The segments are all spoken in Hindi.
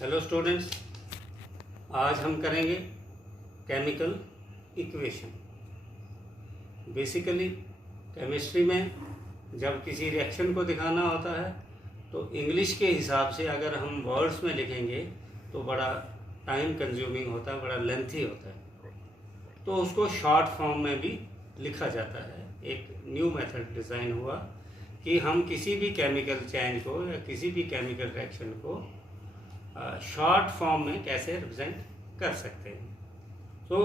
हेलो स्टूडेंट्स, आज हम करेंगे केमिकल इक्वेशन। बेसिकली केमिस्ट्री में जब किसी रिएक्शन को दिखाना होता है तो इंग्लिश के हिसाब से अगर हम वर्ड्स में लिखेंगे तो बड़ा टाइम कंज्यूमिंग होता है, बड़ा लेंथी होता है, तो उसको शॉर्ट फॉर्म में भी लिखा जाता है। एक न्यू मेथड डिज़ाइन हुआ कि हम किसी भी केमिकल चेंज को या किसी भी केमिकल रिएक्शन को शॉर्ट फॉर्म में कैसे रिप्रेजेंट कर सकते हैं। तो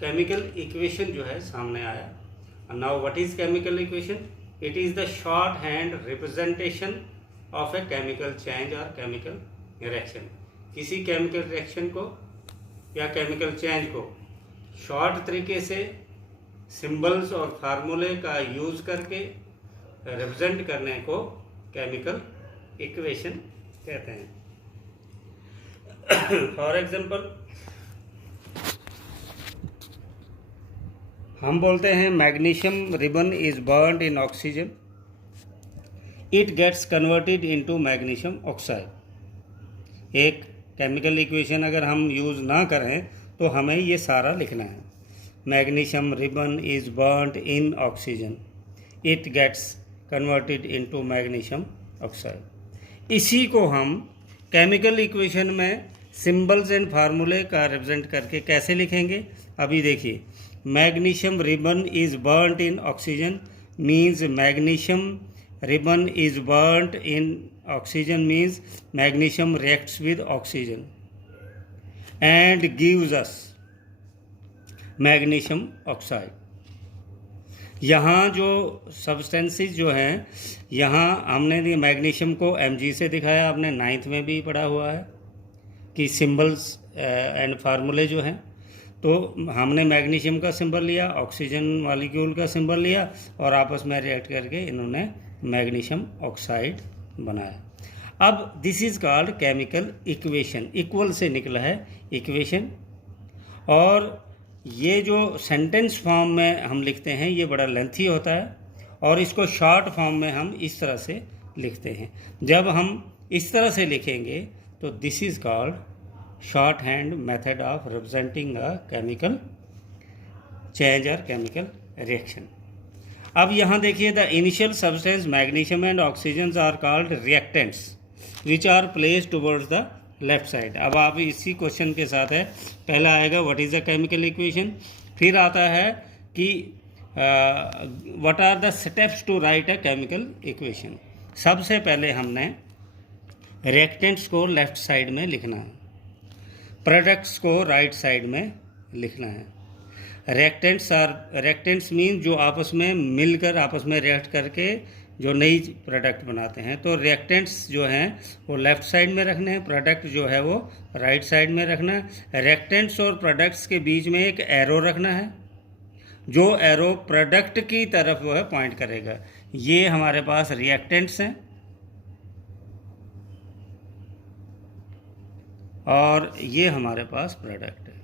केमिकल इक्वेशन जो है सामने आया। Now what is chemical equation? It is the short hand representation of a chemical change और केमिकल रिएक्शन। किसी केमिकल रिएक्शन को या केमिकल चेंज को शॉर्ट तरीके से सिंबल्स और फार्मूले का यूज़ करके रिप्रेजेंट करने को केमिकल इक्वेशन कहते हैं। फॉर एग्जाम्पल हम बोलते हैं magnesium ribbon is burned in oxygen, it gets converted into magnesium oxide. एक केमिकल इक्वेशन अगर हम यूज़ ना करें तो हमें ये सारा लिखना है। Magnesium ribbon is burned in oxygen, it gets converted into magnesium oxide. इसी को हम केमिकल इक्वेशन में सिंबल्स एंड फार्मूले का रिप्रेजेंट करके कैसे लिखेंगे, अभी देखिए। Magnesium ribbon is burned in oxygen means magnesium ribbon is burned in oxygen means magnesium reacts with oxygen and gives us magnesium oxide. यहाँ जो सब्सटेंसेस जो हैं, यहाँ हमने मैग्नीशियम को Mg से दिखाया, आपने 9th में भी पढ़ा हुआ है कि सिंबल्स एंड फार्मूले जो हैं। तो हमने मैग्नीशियम का सिंबल लिया, ऑक्सीजन मॉलिक्यूल का सिंबल लिया और आपस में रिएक्ट करके इन्होंने मैग्नीशियम ऑक्साइड बनाया। अब this is called chemical equation. Equal से निकला है इक्वेशन। और ये जो सेंटेंस फॉर्म में हम लिखते हैं ये बड़ा लेंथी होता है और इसको शॉर्ट फॉर्म में हम इस तरह से लिखते हैं। जब हम इस तरह से लिखेंगे तो this is called shorthand method of representing a chemical change और केमिकल रिएक्शन। अब यहाँ देखिए, the initial substance magnesium and oxygen are called reactants which are placed towards the left side. अब आप इसी क्वेश्चन के साथ है, पहला आएगा what is the chemical equation, फिर आता है कि what are the steps to write a chemical equation. सबसे पहले हमने रिएक्टेंट्स को लेफ्ट साइड में लिखना है, प्रोडक्ट्स को राइट साइड में लिखना है। रिएक्टेंट्स मीन जो आपस में मिलकर आपस में रिएक्ट करके जो नई प्रोडक्ट बनाते हैं। तो रिएक्टेंट्स जो हैं वो लेफ्ट साइड में रखने हैं, प्रोडक्ट जो है वो राइट साइड में रखना है। रिएक्टेंट्स और प्रोडक्ट्स के बीच में एक एरो रखना है, जो एरो प्रोडक्ट की तरफ वो है पॉइंट करेगा। ये हमारे पास रिएक्टेंट्स हैं और ये हमारे पास प्रोडक्ट है।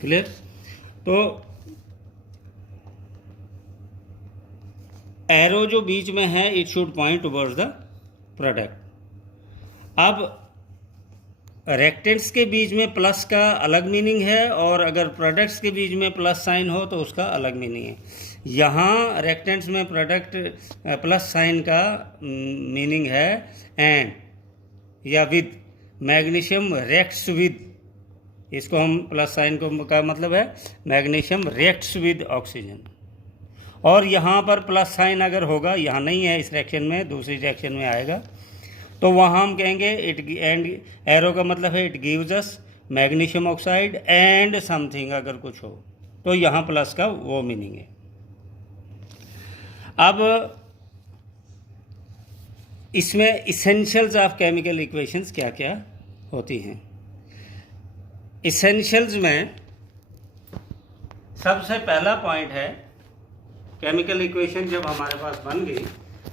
क्लियर? तो एरो जो बीच में है it should point towards the product. अब रेक्टेंट्स के बीच में प्लस का अलग मीनिंग है और अगर प्रोडक्ट्स के बीच में प्लस साइन हो तो उसका अलग मीनिंग है। यहाँ रेक्टेंट्स में प्रोडक्ट प्लस साइन का मीनिंग है एंड या विद। मैग्नीशियम रिएक्ट्स विद, इसको हम प्लस साइन को का मतलब है मैग्नीशियम रिएक्ट्स विद ऑक्सीजन। और यहाँ पर प्लस साइन अगर होगा, यहाँ नहीं है इस रिएक्शन में, दूसरी रिएक्शन में आएगा, तो वहाँ हम कहेंगे इट एंड एरो का मतलब है it gives us magnesium oxide and something. अगर कुछ हो तो यहाँ प्लस का वो मीनिंग है। अब इसमें इसेंशियल्स ऑफ केमिकल इक्वेशंस क्या क्या होती हैं। इसेंशियल्स में सबसे पहला पॉइंट है, केमिकल इक्वेशन जब हमारे पास बन गई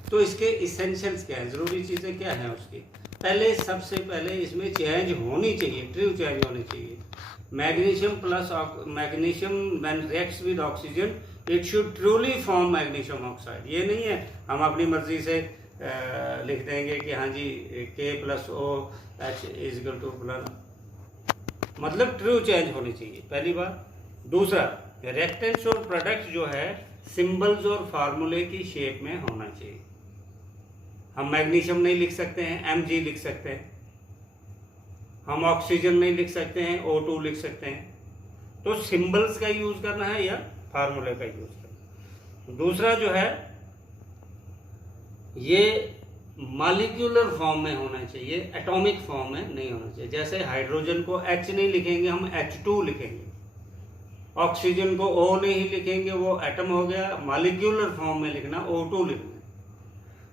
तो इसके इसेंशियल्स क्या हैं, ज़रूरी चीज़ें क्या हैं उसकी। पहले सबसे पहले इसमें चेंज होनी चाहिए, ट्रू चेंज होनी चाहिए। Magnesium plus magnesium when reacts with oxygen it should truly form magnesium oxide. ये नहीं है हम अपनी मर्जी से लिख देंगे कि हाँ जी K+O H इजकल टू फलाना, मतलब ट्रू चेंज होनी चाहिए, पहली बात। दूसरा, रेक्टेंट्स और प्रोडक्ट्स जो है सिंबल्स और फार्मूले की शेप में होना चाहिए। हम मैग्नीशियम नहीं लिख सकते हैं, Mg लिख सकते हैं। हम ऑक्सीजन नहीं लिख सकते हैं, O2 लिख सकते हैं। तो सिंबल्स का यूज करना है या फार्मूले का यूज करना है। दूसरा जो है ये मॉलिक्यूलर फॉर्म में होना चाहिए, एटॉमिक फॉर्म में नहीं होना चाहिए। जैसे हाइड्रोजन को H नहीं लिखेंगे, हम H2 लिखेंगे। ऑक्सीजन को O नहीं लिखेंगे, वो एटम हो गया। मॉलिक्यूलर फॉर्म में लिखना, O2 लिखना,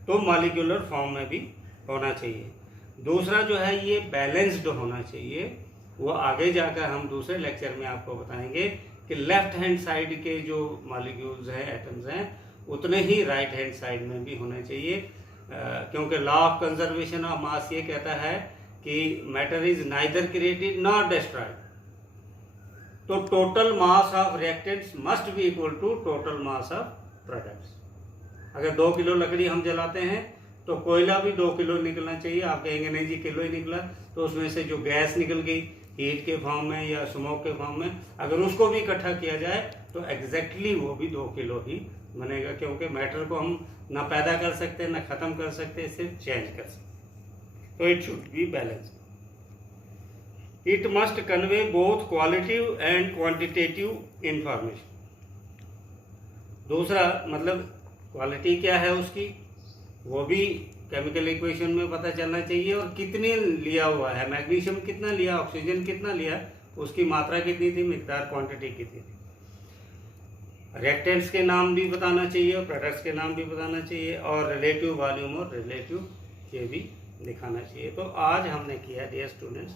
तो मॉलिक्यूलर फॉर्म में भी होना चाहिए। दूसरा जो है ये बैलेंस्ड होना चाहिए। वो आगे जाकर हम दूसरे लेक्चर में आपको बताएंगे कि लेफ्ट हैंड साइड के जो मॉलिक्यूल्स हैं, एटम्स हैं, उतने ही राइट हैंड साइड में भी होने चाहिए, क्योंकि law of conservation of mass ये कहता है कि matter is neither created nor destroyed. तो total mass of reactants must be equal to total mass of products. अगर 2 किलो लकड़ी हम जलाते हैं तो कोयला भी 2 किलो निकलना चाहिए। आप कहेंगे नहीं जी किलो ही निकला, तो उसमें से जो गैस निकल गई हीट के फॉर्म में या स्मोक के फॉर्म में, अगर उसको भी इकट्ठा किया जाए तो एग्जैक्टली वो भी 2 किलो ही बनेगा, क्योंकि मैटर को हम ना पैदा कर सकते ना खत्म कर सकते, सिर्फ चेंज कर सकते। तो it should be balance. It must convey both qualitative and quantitative information. दूसरा मतलब क्वालिटी क्या है उसकी, वो भी केमिकल इक्वेशन में पता चलना चाहिए, और कितने लिया हुआ है, मैग्नीशियम कितना लिया, ऑक्सीजन कितना लिया, उसकी मात्रा कितनी थी, मिकदार, क्वांटिटी कितनी थी। रिएक्टेंट्स के नाम भी बताना चाहिए और प्रोडक्ट्स के नाम भी बताना चाहिए, और रिलेटिव वॉल्यूम और रिलेटिव ये भी दिखाना चाहिए। तो आज हमने किया dear students,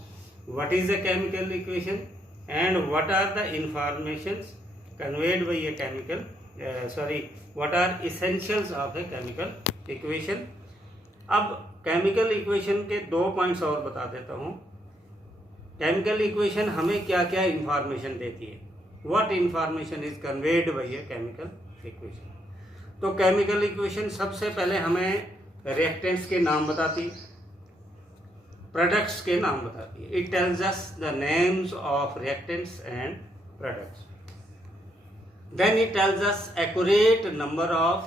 what is the chemical equation and what are the informations conveyed by a chemical what are essentials of a chemical equation। अब केमिकल इक्वेशन के 2 पॉइंट्स और बता देता हूँ। केमिकल इक्वेशन हमें क्या क्या इंफॉर्मेशन देती है, what information is conveyed by a chemical equation. तो केमिकल इक्वेशन सबसे पहले हमें रिएक्टेंट्स के नाम बताती, प्रोडक्ट्स के नाम बताती है। It tells us the names of reactants and products. Then it tells us accurate number of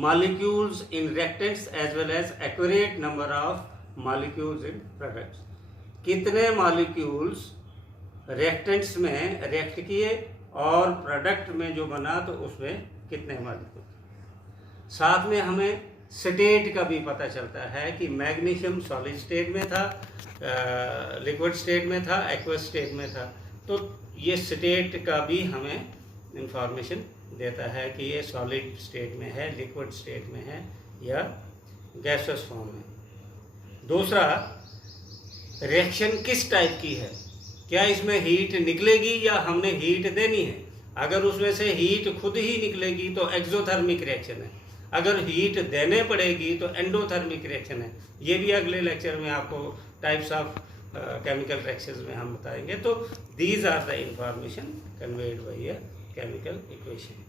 molecules in reactants as well as accurate number of molecules in products। कितने molecules reactants में react किए और product में जो बना तो उसमें कितने molecules। साथ में हमें स्टेट का भी पता चलता है कि मैग्नीशियम सॉलिड स्टेट में था, लिक्विड स्टेट में था, एक्वस स्टेट में था। तो ये स्टेट का भी हमें इंफॉर्मेशन देता है कि ये सॉलिड स्टेट में है, लिक्विड स्टेट में है या गैसियस फॉर्म में। दूसरा, रिएक्शन किस टाइप की है, क्या इसमें हीट निकलेगी या हमने हीट देनी है। अगर उसमें से हीट खुद ही निकलेगी तो एक्सोथर्मिक रिएक्शन है, अगर हीट देने पड़ेगी तो एंडोथर्मिक रिएक्शन है। ये भी अगले लेक्चर में आपको टाइप्स ऑफ केमिकल रिएक्शंस में हम बताएंगे। तो these are the information conveyed by a chemical equation।